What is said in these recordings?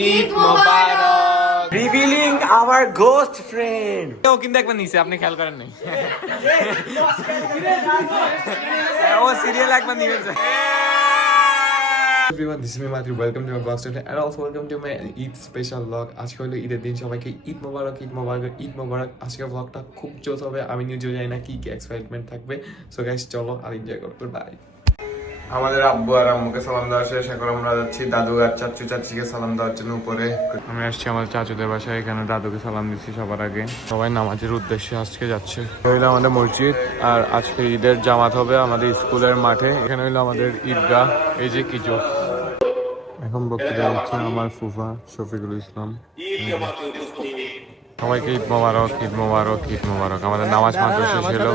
ঈদ মোবারক। Revealing our ghost friend. ও কিন্তু একবার নিচে আপনি খেয়াল করেন নাই। ও সিরিয়াল একবার নিয়ে গেছে। Everyone, this is me Matthew. Welcome to my vlog today and also welcome to my Eid special vlog. আজকে হলো ঈদের দিন, সবাইকে ঈদ মোবারক, ঈদ মোবারক, ঈদ মোবারক। আজকের vlogটা খুব জোস হবে, আমি নিজেও জানি না কি কি এক্সাইটমেন্ট থাকবে। সো গাইস চলো আর এনজয় করো। বাই। আমাদের আব্বু আর আম্মুকে সালাম দেওয়া শেষ, এখন আমরা যাচ্ছি দাদু আর চাচু চাচিকে সালাম দেওয়ার জন্য উপরে। আমি আসছি আমার চাচুদের বাসায়, এখানে দাদুকে সালাম দিচ্ছি সবার আগে। সবাই নামাজের উদ্দেশ্যে আজকে যাচ্ছে। হইলো আমাদের মসজিদ, আর আজকে ঈদের জামাত হবে আমাদের স্কুলের মাঠে। এখানে হইলো আমাদের ঈদগাহ। এই যে কি জোস। এখন বক্তৃতা দিচ্ছে আমার ফুফা শফিকুল ইসলাম। সবাইকে ঈদ মোবারক, ঈদ মোবারক, ঈদ মোবারক। আমাদের নামাজ মাত্র শেষ হলো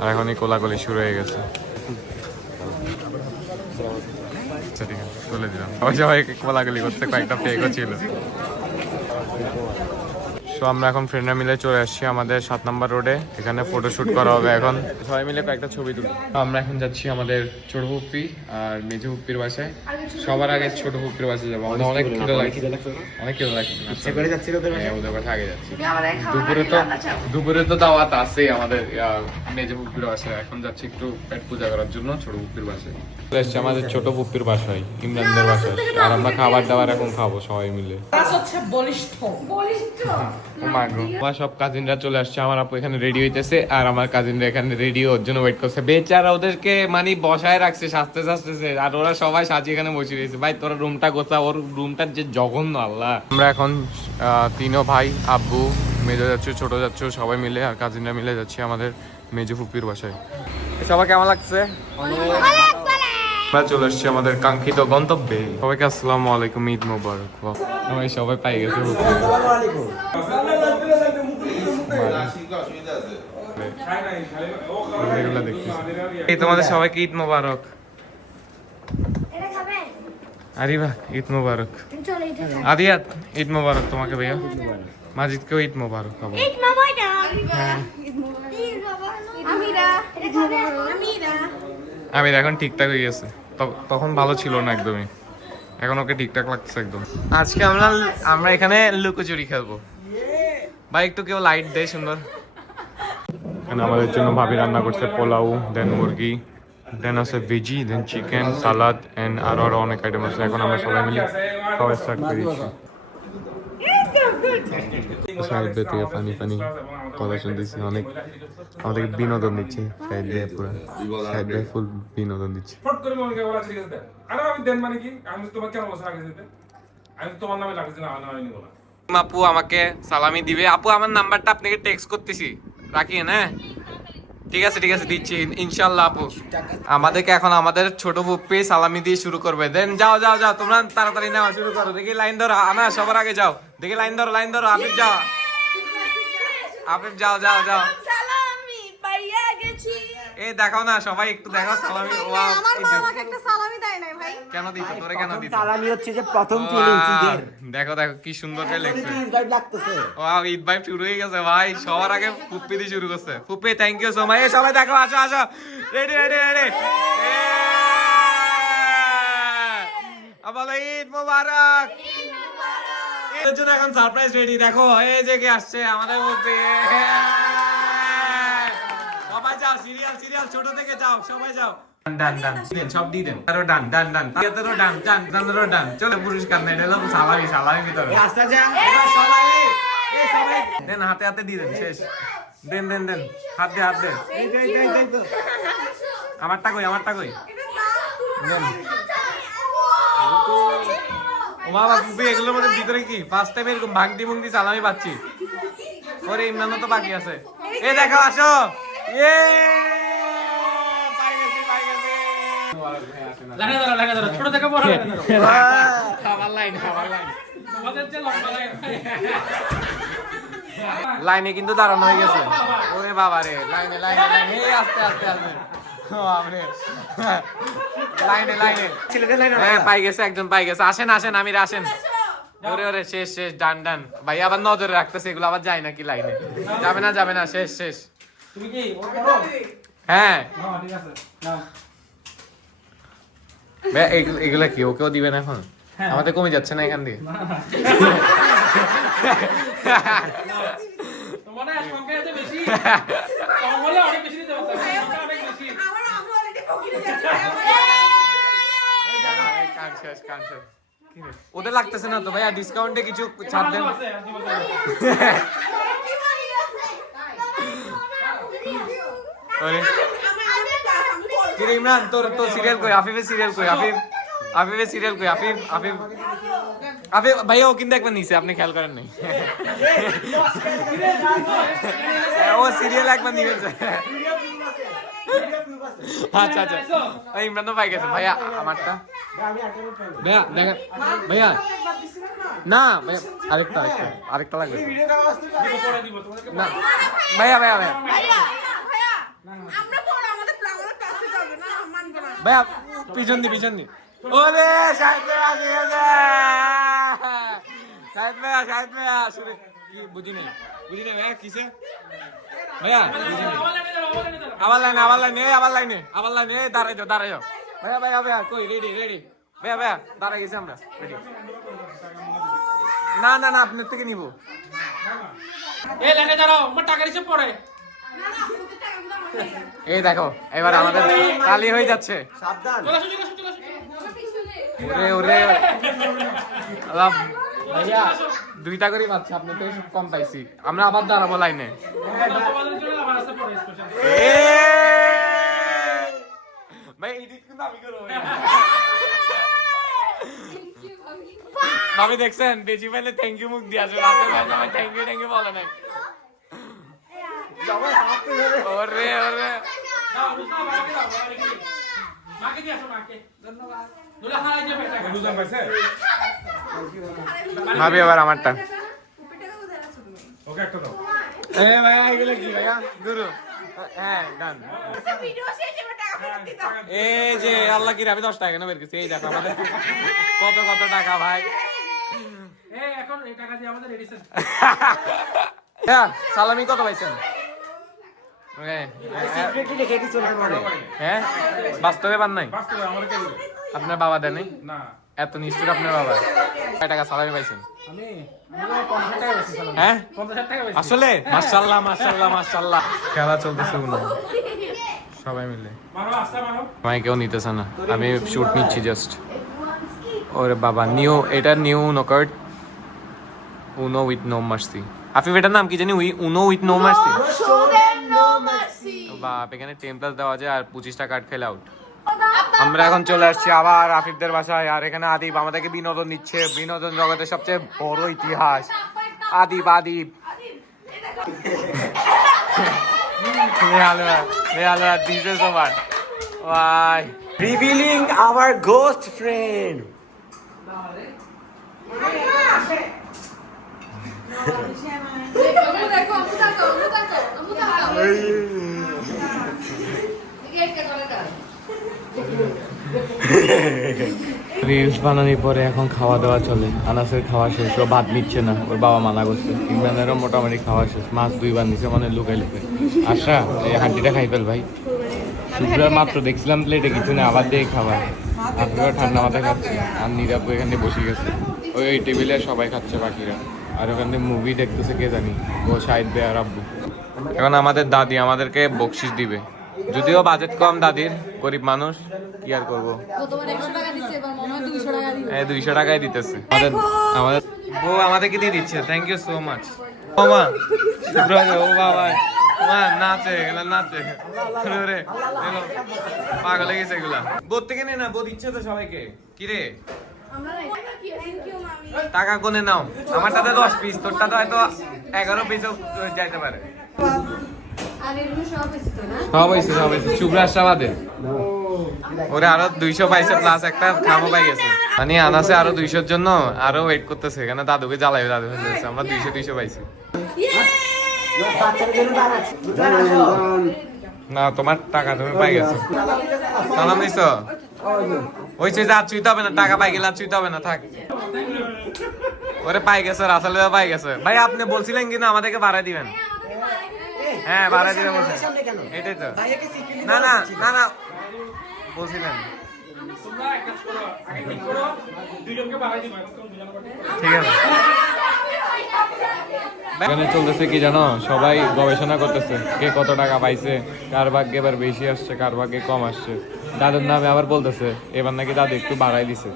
আর এখন এই কোলাকুলি শুরু হয়ে গেছে। ঠিক আছে, চলে দিলাম। সবাই কোলাকুলি করতে কয়েকটা পেকও ছিল। সো আমরা এখন ফ্রেন্ডরা মিলে চলে আসছি আমাদের 7 নম্বর রোডে। এখানে ফটোশুট করা হবে এখন, সবাই মিলে কয়েকটা ছবি তুলি। আমরা এখন যাচ্ছি আমাদের ছোট ফুপ্পি আর মেজো ফুপ্পির বাসায়। সবার আগে ছোট ফুপ্পির বাসায় যাবো। আমাদের অনেক খিদে লাগছে, অনেক খিদে লাগছে। ওদের বাসায় আগে যাচ্ছি। দুপুরে তো দাওয়াত আছে আমাদের মেজো ফুপ্পির বাসায়। এখন যাচ্ছি একটু পেট পূজা করার জন্য ছোট ফুপ্পির বাসায়। এসছি আমাদের ছোট ফুপ্পির বাসায়, ইমরানদের বাসায়। আর আমরা খাবার দাবার এখন খাবো সবাই মিলে। আমার সব কাজিনরা চলে আসছে, আমার আপু এখানে রেডি হইতেছে আর আমার কাজিনরা এখানে রেডি ওর জন্য ওয়েট করছে। বেচারা ওদেরকে মানে বসায় রাখছে সাজতে সাজতেছে, আর ওরা সবাই সাজিয়ে এখানে বসে রয়েছে। ভাই তোরা রুমটা গোছা, ওর রুমটার যে জঘন্য আল্লাহ। আমরা এখন তিনও ভাই, আব্বু, মেজো যাচ্ছ, ছোট যাচ্ছ, সবাই মিলে আর কাজিনরা মিলে যাচ্ছি আমাদের মেজো ফুপির বাসায়। সবাই কেমন লাগছে? আমরা চলে আসছি আমাদের কাঙ্ক্ষিত গন্তব্যে। সবাইকে আসসালামু আলাইকুম, ঈদ মোবারক। সবাই পাই গেছে। এই তোমাদের সবাইকে ঈদ মোবারক। আরিবা ঈদ মোবারক। আদিয়াত ঈদ মোবারক তোমাকে ভাইয়া। মাজিদকেও ঈদ মোবারক। আমির এখন ঠিকঠাক হয়ে গেছে, তখন ভালো ছিল না একদমই, এখন ওকে ঠিকঠাক লাগছে একদম। আজকে আমরা এখানে লুকোচুরি খেলবো। ভাই একটু কেউ লাইট দেয় সুন্দর। এখানে আমাদের জন্য ভাবি রান্না করছে পোলাও, দেন মুরগি, দেন আছে veggie, then chicken, salad and আরো অনেক আইটেম আছে। এখন আমরা সবাই মিলে খাবার স্টার্ট করেছি। সাইড থেকে ফানি ফানি কথা শুনতেছি, অনেক আমাদেরকে বিনোদন দিচ্ছে। সাইড দিয়ে পুরো সাইড দিয়ে ফুল বিনোদন দিচ্ছে। আপু আমাকে সালামি দিবে। আপু আমার নাম্বারটা আপনাকে টেক্সট করতেছি, রাখিয়েন। হ্যাঁ ঠিক আছে ঠিক আছে, দিচ্ছি ইনশাল্লাহ। আপু আমাদেরকে এখন আমাদের ছোট ফুপ্পি সালামি দিয়ে শুরু করবে। দেন যাও যাও যাও, তোমরা তাড়াতাড়ি নেওয়া শুরু করো। দেখি লাইন ধরো, আনা সবার আগে যাও। দেখি লাইন ধরো, লাইন ধরো। আফিফ যাও, আফিফ যাও যাও যাও। এই দেখাও না সবাই, একটু দেখাও সালামি। কেন দিত তোরে, কেন দিত? সালামি হচ্ছে যে প্রথম ফিলিংস ঈদের। দেখো দেখো কি সুন্দর করে লেখছে। লাগতেছে। ওয়াও ঈদ ভাই শুরু হয়ে গেছে ভাই। সবার আগে ফুপ্পি দিয়ে শুরু করছে। ফুপ্পি থ্যাংক ইউ সো মাচ। এই সবাই দেখো, আসো আসো, রেডি রেডি রেডি। আবার ঈদ মোবারক। এর জন্য এখন সারপ্রাইজ রেডি। দেখো এই যে কে আসছে আমাদের ফুপ্পি। সবাই যাও, সিরিয়াল সিরিয়াল ছোট থেকে যাও, সবাই যাও। ডান ডান দেন, সব দিয়ে দেন। আরো ডান ডান ডান, তারও ডান ডান ডানরো ডান। চলো পুরস্কার নেই, এলো সালামি সালামি ভিতরে। আস্তে যা, এবার সবাই এই সবাই দেন, হাতে হাতে দিয়ে দেন। শেষ, দেন দেন দেন, হাত দে হাত দে। এই তো আমারটা কই, আমারটা কই? দেন। ও বাবা ফুপি, এগুলোর মধ্যে ভিতরে কি ফার্স্ট টাইম এরকম ভাঙতি মুংতি সালামি পাচ্ছি। ওরে ইমরানও তো বাকি আছে। এই দেখো, আসো। ইয়ে ছোট থেকে বড় খাবার লাইন, খাবার লাইন। লাইনে কিন্তু দাঁড়ানো হয়ে গেছে। ওরে বাবা রে, লাইনে লাইনে লাইনে, এই আস্তে আস্তে আস্তে। লাইনে লাইনে, হ্যাঁ পাই গেছে, একজন পাই গেছে। আসেন আসেন, আমির আসেন। ওরে ওরে, শেষ শেষ, ডান ডান। ভাই আবার নজরে রাখতেছে, এগুলো আবার যায় নাকি লাইনে? যাবে না যাবে না, শেষ শেষ। হ্যাঁ এগুলা কি ওকেও দিবেন এখন? আমাদের কমে যাচ্ছে না এখান দিয়ে? মনে হয় সংখ্যা এত বেশি কম হলে অনেক বেশি দিতে পারতাম সংখ্যা অনেক বেশি ওদের লাগতেছে না তো ভাইয়া, ডিসকাউন্টে কিছু ছাড় দেন। কিরে ইমরান, তোর সিরিয়াল কই? আফিফের সিরিয়াল কই? আফিফের সিরিয়াল কই? আফিফ ভাইয়া ও কিন্তু একবার নিছে, আপনি খেয়াল করেন নাই? ও সিরিয়াল একবার নিয়ে আচ্ছা আচ্ছা, ইমরান তো পাই গেছে। ভাইয়া আমারটা ভাইয়া দেখেন ভাইয়া, না ভাইয়া আরেকটা লাগবে না ভাইয়া। ভাইয়া পিছন দি ওরে শাহিদ ভাইয়া শুনে কি বুঝি নাই ভাইয়া কিসে ভাইয়া বুঝি নাই। আবার লাইনে দাঁড়াই যাও ভাইয়া কই রেডি ভাইয়া দাঁড়াই গেছি আমরা রেডি। না আপনার থেকে নিবো। এই লাইনে দাঁড়াও, আমার টাকা হিসেব পড়ে। এই দেখো এবার আমাদের কালি হয়ে যাচ্ছে। সাবধান। ওরে ভাইয়া 2টা করে পাচ্ছি, আপনি তো কম পাইছি। আমরা আবার দাঁড়াবো লাইনে। ভাই এডিট কিন্তু আমি করব। ভাবি দেখছেন বেশি পাইলে থ্যাংক ইউ মুখ দিয়ে আসবে, রাতে ভাই থ্যাংক ইউ বলে নাই। ওরে মাকে দিয়ে আসো, মাকে ধন্যবাদ। দুলা হাই যে টাকা বুঝাম পাইছে। ভাবি এবার আমারটা। ওকে একটা দাও। ভাইয়া এগুলো কি ভাইয়া? গুরু হ্যাঁ গান। এই যে আল্লাহ কি আমি 10 টাকা কেন বের করছি? এই দেখো আমাদের কত টাকা ভাই। এখন এই টাকা দিয়ে আমাদের রেডিসন। হ্যাঁ সালামি কত পাইছেন? সিক্রেটলি রেখে দিছো না মানে? হ্যাঁ বাস্তবে পান নাই? বাস্তবে আমারে কে দিবে? আপনার বাবা দেন নাই? না এত নিষ্ঠুর আপনার বাবা। কয় টাকা সালামি পাইছেন? আমি 50 টাকা বেশি সালাম। হ্যাঁ 50 টাকা বেশি। আসলে মাশাআল্লাহ খেলা চলতেছে না সবাই মিলে। মারো আস্তে মারো। আমায় কেউ নিতেছে না, আমি শুট নিচ্ছি জাস্ট। ওরে বাবা এটা new card Uno with no mercy. Afif এটার নাম কি জানি? Uno with no mercy. বাপ এখানে 10+ দেওয়া যায় আর 25টা কার্ড খেলে আউট। আমরা এখন চলে আসছি আবার আফিফদের বাসায়, আর এখানে আদিব আমাদেরকে বিনোদন দিচ্ছে। বিনোদন জগতের সবচেয়ে বড় ইতিহাস Adib. This is the one. Why? Revealing our ghost friend. Reels বানানোর পরে এখন খাওয়া দাওয়া চলে। আনাসের খাওয়া শেষ, ও ভাত নিচ্ছে না, ওর বাবা মানা করছে। ইমরানেরও মোটামুটি খাওয়া শেষ, মাছ 2 বার নিচ্ছে মানে লুকাই। আশা এই হাঁটিটা খাই ফেল ভাই। শুক্রবার মাত্র দেখছিলাম প্লেটে কিছু না, আবার দিয়ে খাবার। আপনারা ঠান্ডা মাথায় খাচ্ছে আর নিরাপু এখান থেকে বসে গেছে। ওই টেবিলে সবাই খাচ্ছে বাকিরা, আর ওখান থেকে মুভি দেখতেছে কে জানি, ও শাহিদ ভাই আর আব্বু। এখন আমাদের দাদি আমাদেরকে বকশিস দিবে, যদিও বাজেট কম দাদির, গরিব মানুষ কি আর করবো। 200 টাকাই দিতেছে আমাদের বউ আমাদেরকে দিয়ে দিচ্ছে। Thank you so much. ও মা ও বাবা নাচে রে পাগল হয়ে গেছে এগুলা। বোধ থেকে নে না, বোধ ইচ্ছে তো সবাইকে। কিরে টাকা কোনে নাও? আমারটাতে 10 পিস, তোরটা তো হয়তো 11 পিসও যাইতে পারে। সব হয়েছে শুক্র আশাবাদে। ওরা আরো 200 পাইছে, প্লাস একটা খামও পাই গেছে। মানে আনাসে আরো 200-র জন্য আরো ওয়েট করতেছে, এখানে দাদুকে জ্বালাবে। দাদু ফেলতেছে, আমরা 200 পাইছি। না তোমার টাকা তুমি পাই গেছো, সালাম দিছ হয়েছে যে আর চুইতে হবে না, টাকা পাই গেলে আর চুইতে হবে না, থাক। ওরে পাই গেছে, আসলে পাই গেছে। ভাই আপনি বলছিলেন কিনা আমাদেরকে বাড়াই দিবেন? হ্যাঁ বাড়াই দিবেন বলছেন, এটাই তো। না বলছিলেন তোমরা এক কাজ করো, আগে ঠিক করো, দুইজনকে বাড়াই দিবা, দুজন করে। ঠিক আছে এখানে চলতেছে কি জানো, সবাই গবেষণা করতেছে কে কত টাকা পাইছে, কার ভাগ্যে এবার বেশি আসছে কার ভাগ্যে কম আসছে। দাদুর নামে আবার বলতেছে এবার নাকি দাদু একটু বাড়াই দিছে।